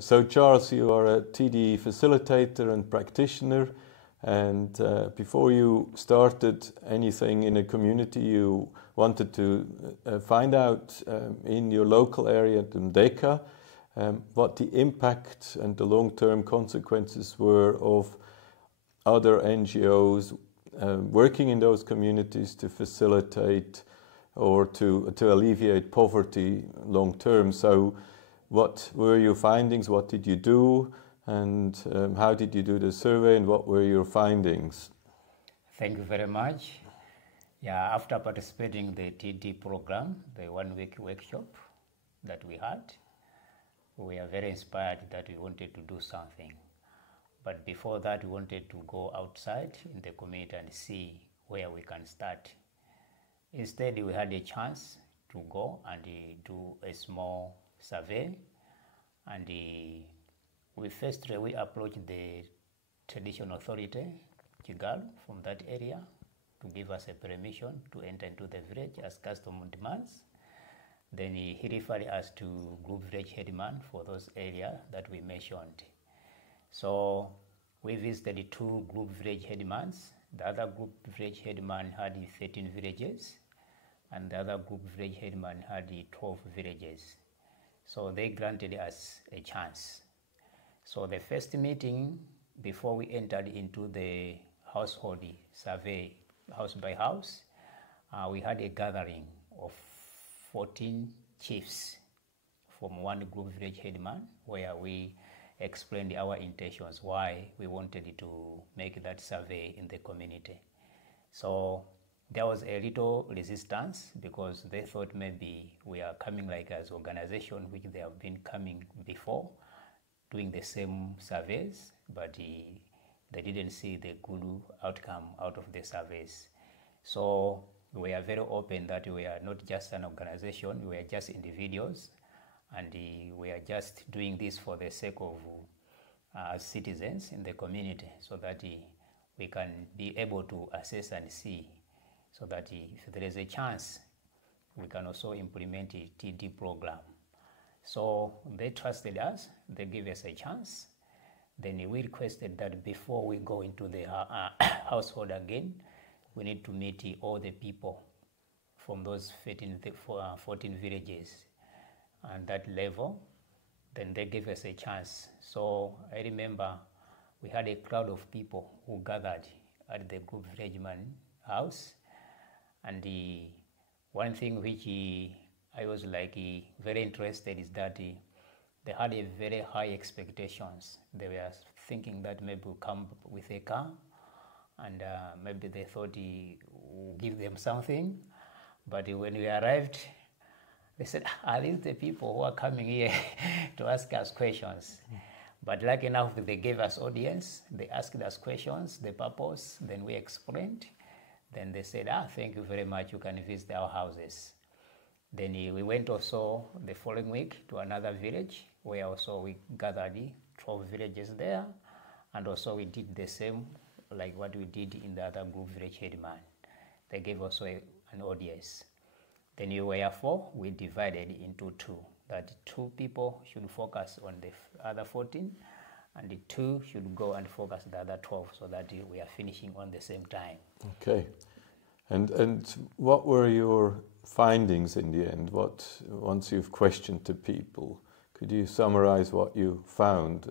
So Charles, you are a TD facilitator and practitioner, and before you started anything in a community, you wanted to find out in your local area, Mdeka, what the impact and the long-term consequences were of other NGOs working in those communities to facilitate or to alleviate poverty long-term. So what were your findings? What did you do? And how did you do the survey? And what were your findings? Thank you very much. Yeah, after participating in the TD program, the one-week workshop that we had, we are very inspired that we wanted to do something. But before that, we wanted to go outside in the community and see where we can start. Instead, we had a chance to go and do a small survey, and we approached the traditional authority, Kigal, from that area to give us a permission to enter into the village as custom demands. Then he referred us to group village headman for those areas that we mentioned. So we visited 2 group village headmans. The other group village headman had 13 villages, and the other group village headman had 12 villages. So they granted us a chance. So the first meeting, before we entered into the household survey, house by house, we had a gathering of 14 chiefs from one group village headman, where we explained our intentions, why we wanted to make that survey in the community. So there was a little resistance because they thought maybe we are coming like as organization which they have been coming before doing the same surveys, but they didn't see the good outcome out of the surveys. So we are very open that we are not just an organization, we are just individuals, and we are just doing this for the sake of citizens in the community, so that we can be able to assess and see, so that if there is a chance, we can also implement a TD program. So they trusted us, they gave us a chance. Then we requested that before we go into the household again, we need to meet all the people from those 14 villages and that level. Then they gave us a chance. So I remember we had a crowd of people who gathered at the group village man house. And one thing which I was very interested is that they had a very high expectations. They were thinking that maybe we'll come with a car, and maybe they thought we'll give them something. But when we arrived, they said, are these the people who are coming here to ask us questions? But lucky enough, they gave us audience. They asked us questions, the purpose, then we explained. Then they said, thank you very much, you can visit our houses. Then we went also the following week to another village, where also we gathered 12 villages there, and also we did the same like what we did in the other group village headman. They gave also an audience. Then therefore we divided into 2, that 2 people should focus on the other 14, and the 2 should go and focus the other 12, so that we are finishing on the same time. Okay. And what were your findings in the end? Once you've questioned the people, could you summarize what you found?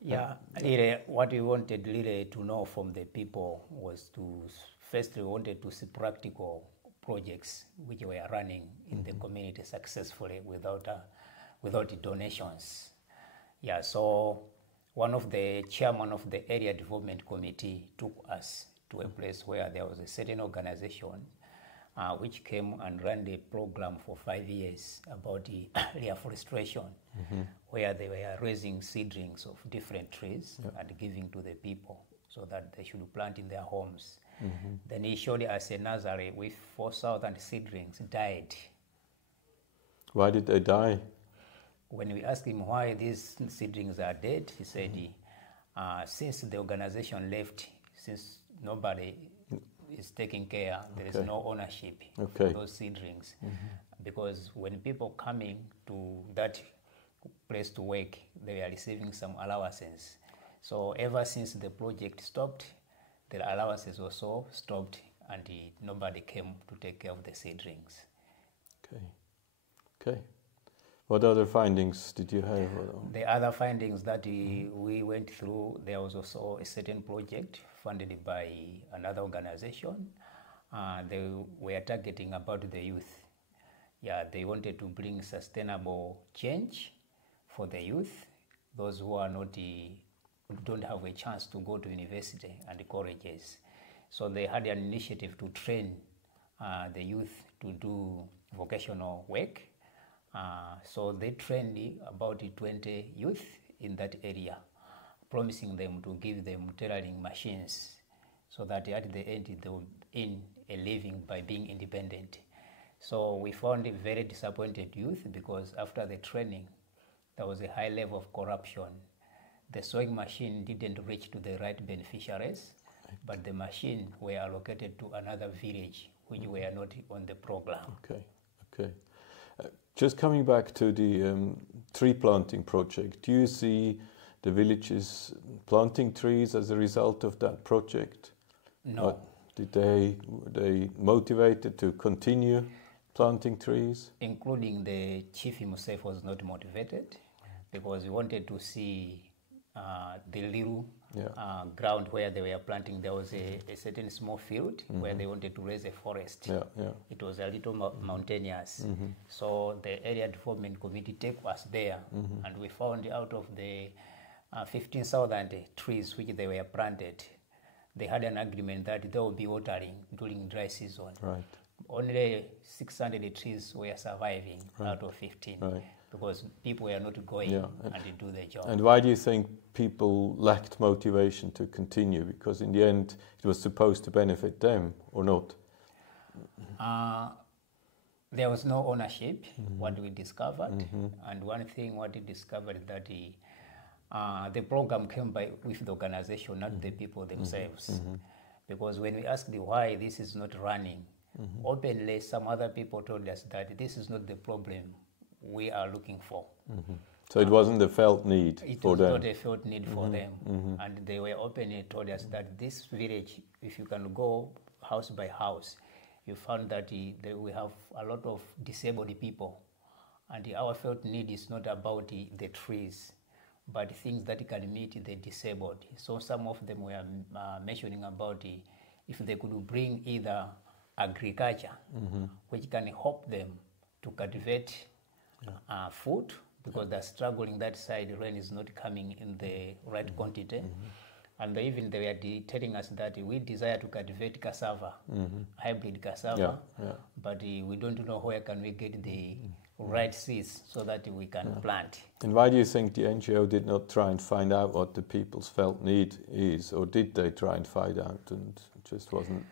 Yeah, really, what we wanted really to know from the people was first we wanted to see practical projects which were running in the community successfully without donations. Yeah, so one of the chairman of the area development committee took us to a place where there was a certain organization which came and ran the program for 5 years about the reforestation, where they were raising seedlings of different trees and giving to the people so that they should plant in their homes. Then he showed us a nursery with 4,000 seedlings died. Why did they die? When we asked him why these seedlings are dead, he said, since the organization left, since nobody is taking care, there is no ownership for those seedlings. Because when people coming to that place to work, they were receiving some allowances. So ever since the project stopped, the allowances also stopped, and nobody came to take care of the seedlings. Okay. Okay. What other findings did you have? The other findings that we went through, there was also a certain project funded by another organization. They were targeting about the youth. Yeah, they wanted to bring sustainable change for the youth, those who are not, don't have a chance to go to university and colleges. So they had an initiative to train the youth to do vocational work. So they trained about 20 youth in that area, promising them to give them tailoring machines so that at the end they will earn a living by being independent. So we found a very disappointed youth because after the training, there was a high level of corruption. The sewing machine didn't reach to the right beneficiaries, but the machine were allocated to another village which were not on the program. Okay, okay. Just coming back to the tree planting project, do you see the villages planting trees as a result of that project? No. Were they motivated to continue planting trees? Including the chief himself was not motivated because he wanted to see the little ground where they were planting. There was a certain small field where they wanted to raise a forest. It was a little mountainous. So the area development committee took us there, and we found out of the 15,000 trees which they were planted, they had an agreement that they will be watering during dry season. Right. Only 600 trees were surviving out of 15 because people were not going and do their job. And why do you think people lacked motivation to continue? Because in the end, it was supposed to benefit them, or not? There was no ownership, what we discovered. And one thing what we discovered that the program came by with the organization, not the people themselves. Because when we asked why this is not running, openly some other people told us that this is not the problem we are looking for. So it wasn't a felt need for them? It was not a felt need for them. And they were openly told us that this village, if you can go house by house, you found that we have a lot of disabled people. And our felt need is not about the trees, but things that can meet the disabled. So some of them were mentioning about if they could bring either agriculture, which can help them to cultivate food, because they're struggling that side, rain is not coming in the right quantity. And even they were telling us that we desire to cultivate cassava, hybrid cassava, but we don't know where can we get the right seeds so that we can plant. And why do you think the NGO did not try and find out what the people's felt need is, or did they try and find out and it just wasn't?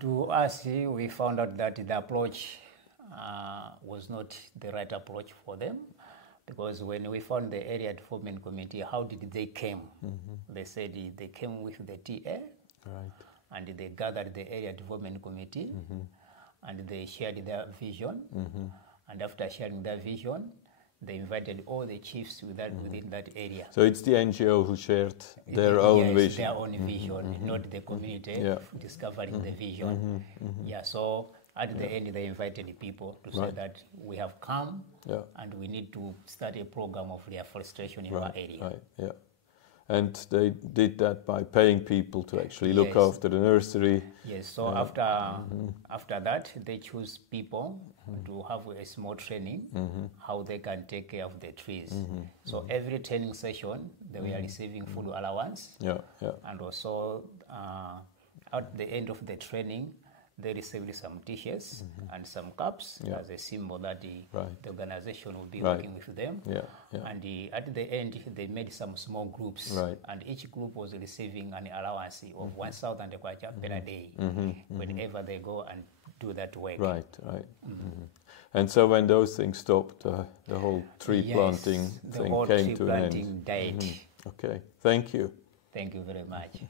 To us, we found out that the approach was not the right approach for them, because when we found the area development committee, how did they came? They said they came with the TA, and they gathered the area development committee, and they shared their vision, and after sharing their vision, they invited all the chiefs within that area. So it's the NGO who shared their own vision. Their own vision, not the community discovering the vision. So at the end, they invited the people to say that we have come and we need to start a program of reforestation in our area. And they did that by paying people to actually look after the nursery. So after that, they choose people to have a small training, how they can take care of the trees. So every training session, they were receiving food allowance. And also at the end of the training, they received some t-shirts and some cups as a symbol that the organization will be working with them. And at the end, they made some small groups, and each group was receiving an allowance of 1,000 kwacha per day whenever they go and do that work. And so when those things stopped, the whole tree planting thing came to an end. The whole tree planting died. Okay, thank you. Thank you very much.